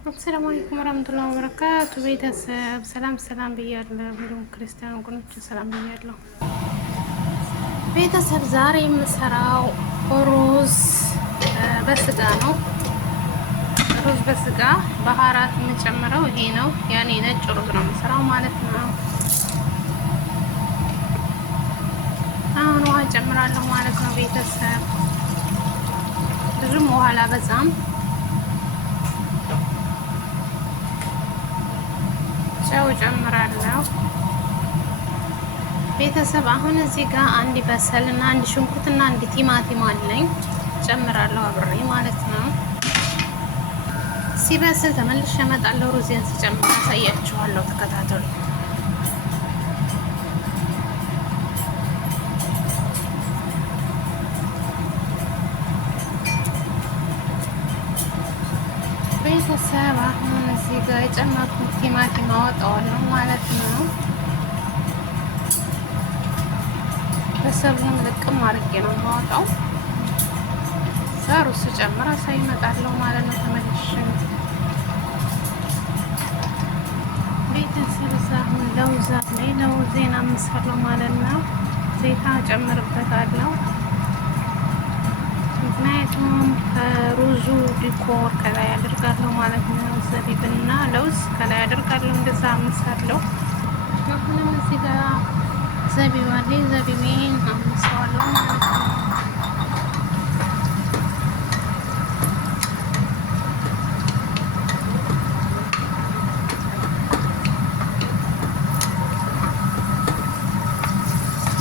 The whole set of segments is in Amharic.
አሰላሙ አለይኩም ወራህመቱላሂ ወበረካቱ። ቤተሰብ ሰላም ብያለሁ። ሁሉም ክርስቲያን ወገኖች ሰላም ብያለሁ። ቤተሰብ ዛሬ የምሰራው ሩዝ በስጋ ነው። ሩዝ በስጋ ባህራት የምጨምረው ይሄ ነው። ያኔ ነጭ ሩዝ ነው የምሰራው ማለት ነው። አሁን ውሃ ጨምራለሁ ማለት ነው። ቤተሰብ ብዙም ውሃ አላበዛም። ጨው ጨምራለሁ ቤተሰብ። አሁን እዚህ ጋር አንድ በሰልና አንድ ሽንኩርትና አንድ ቲማቲም አለኝ ጨምራለሁ አብሬ ማለት ነው። ሲበስል ተመልሼ እመጣለሁ። ሩዝን ስጨምር አሳያችኋለሁ። ተከታተሉ። ቤተሰብ አሁን እዚህ ጋር የጨመርኩት ቲማቲም አወጣዋለሁ ማለት ነው። በሰሉን ልቅም አድርጌ ነው የማወጣው። ሩዝ ስጨምር አሳይመጣለሁ ማለት ነው። ተመልሼ ቤተሰብ አሁን ለውዝ ላይ ለውዜና የምሰራው ማለት ነው። ዘይታ ጨምርበታለሁ ምክንያቱም ከሩዙ ዲኮር ከላይ አደርጋለሁ ማለት ነው። ዘቢብና ለውዝ ከላይ አደርጋለሁ። እንደዛ አምሳለሁ። አሁንም እዚህ ጋር ዘቢብ አለኝ። ዘቢቤን አምሰዋለሁ ማለት ነው።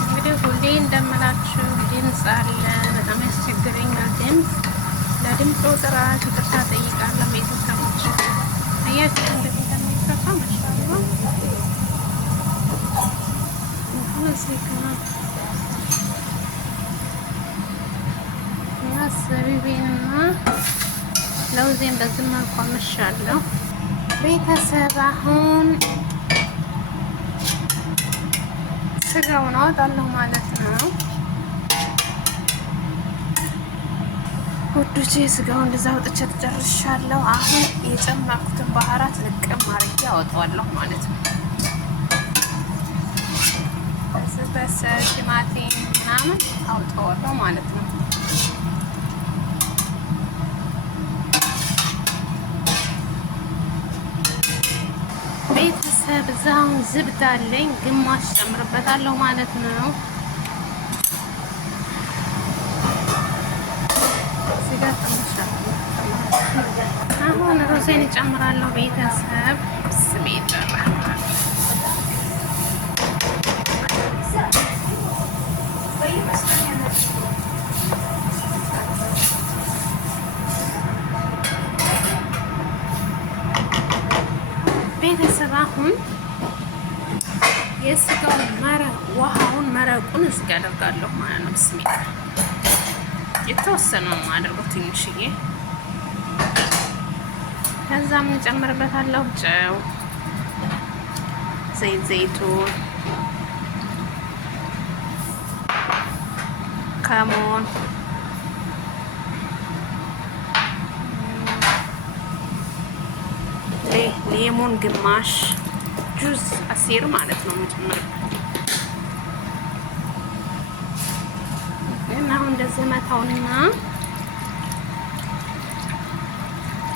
እንግዲህ ሁሌ እንደምላችሁ ድምፅ አለ፣ በጣም ያስቸግረኛል ድምፅ። ለድምፁ ጥራት ይቅርታ ጠይቃለሁ ቤተሰቦች። አያችሁ እንደዚህ እንደሚከፋ ማሻአላ ዘቢቤንና ለውዜን በዚህ መልኩ አመሻለሁ ቤተሰብ። አሁን ስጋውን አወጣለሁ ማለት ነው ውዶቼ። ስጋውን እንደዛ አውጥቼ ተጨርሻለሁ። አሁን የጨመርኩትን ባህራት ልቅም አድርጌ አወጣዋለሁ ማለት ነው። በሰል ቲማቲም ምናምን አውጣዋለሁ ማለት ነው። ቤተሰብ እዛውን ዝብዳ አለኝ፣ ግማሽ ጨምርበታለሁ ማለት ነው። አሁን ሩዜን እጨምራለሁ ቤተሰብ። ስሜት ቤተሰብ አሁን የስጋውን ውሃውን መረቁን እዚህ አደርጋለሁ ማለት ነው። ስሜት የተወሰነ ነው የማደርገው ትንሽዬ። ከዛም እንጨምርበታለሁ ጨው፣ ዘይቱን፣ ከሞን፣ ሌሞን ግማሽ ጁስ አሲር ማለት ነው የምጨምርበት። እና አሁን እንደዚህ መታውና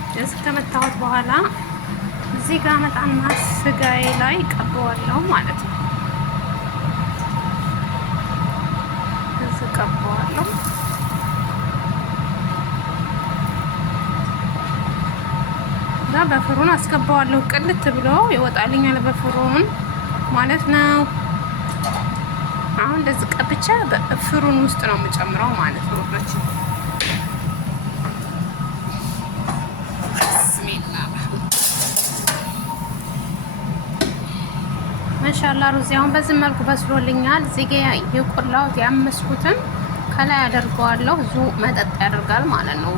እንደዚህ ከመታወት በኋላ እዚህ ጋር መጣና ስጋዬ ላይ ቀባዋለሁ ማለት ነው። እዚህ ቀባዋለሁ። እና በፍሩን አስገባዋለሁ። ቅልት ብሎ ይወጣልኛል በፍሩን ማለት ነው። አሁን እንደዚህ ቀብቻ በፍሩን ውስጥ ነው የምጨምረው ማለት ነው። ማሻአላ ሩዝ አሁን በዚህ መልኩ በስሎልኛል። እዚህ ጋር የቆላሁት ያመስኩትን ከላይ አደርገዋለሁ። ዙ መጠጥ ያደርጋል ማለት ነው።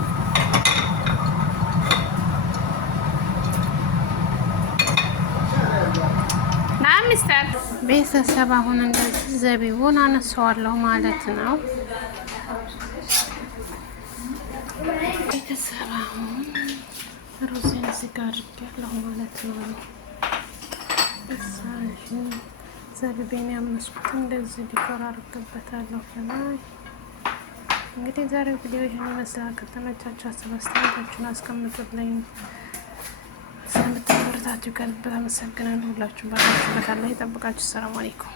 ሚስተር ቤተሰብ አሁን እንደዚህ ዘቢቡን አነሳዋለሁ ማለት ነው። ቤተሰብ አሁን ሩዝን እዚህ ጋር አድርጌያለሁ ማለት ነው። ዘቢቤን ያመስኩት እንደዚህ ዲኮር አድርጌበታለሁ ከላይ። እንግዲህ ዛሬው ቪዲዮ ይህን ይመስላል። ከተመቻችሁ አስተያየታችሁን አስቀምጡልኝ። ስለምታበረታቱ ከልብ አመሰግናለሁ። ሁላችሁም ባላችሁበት አላህ ይጠብቃችሁ። ሰላም አለይኩም።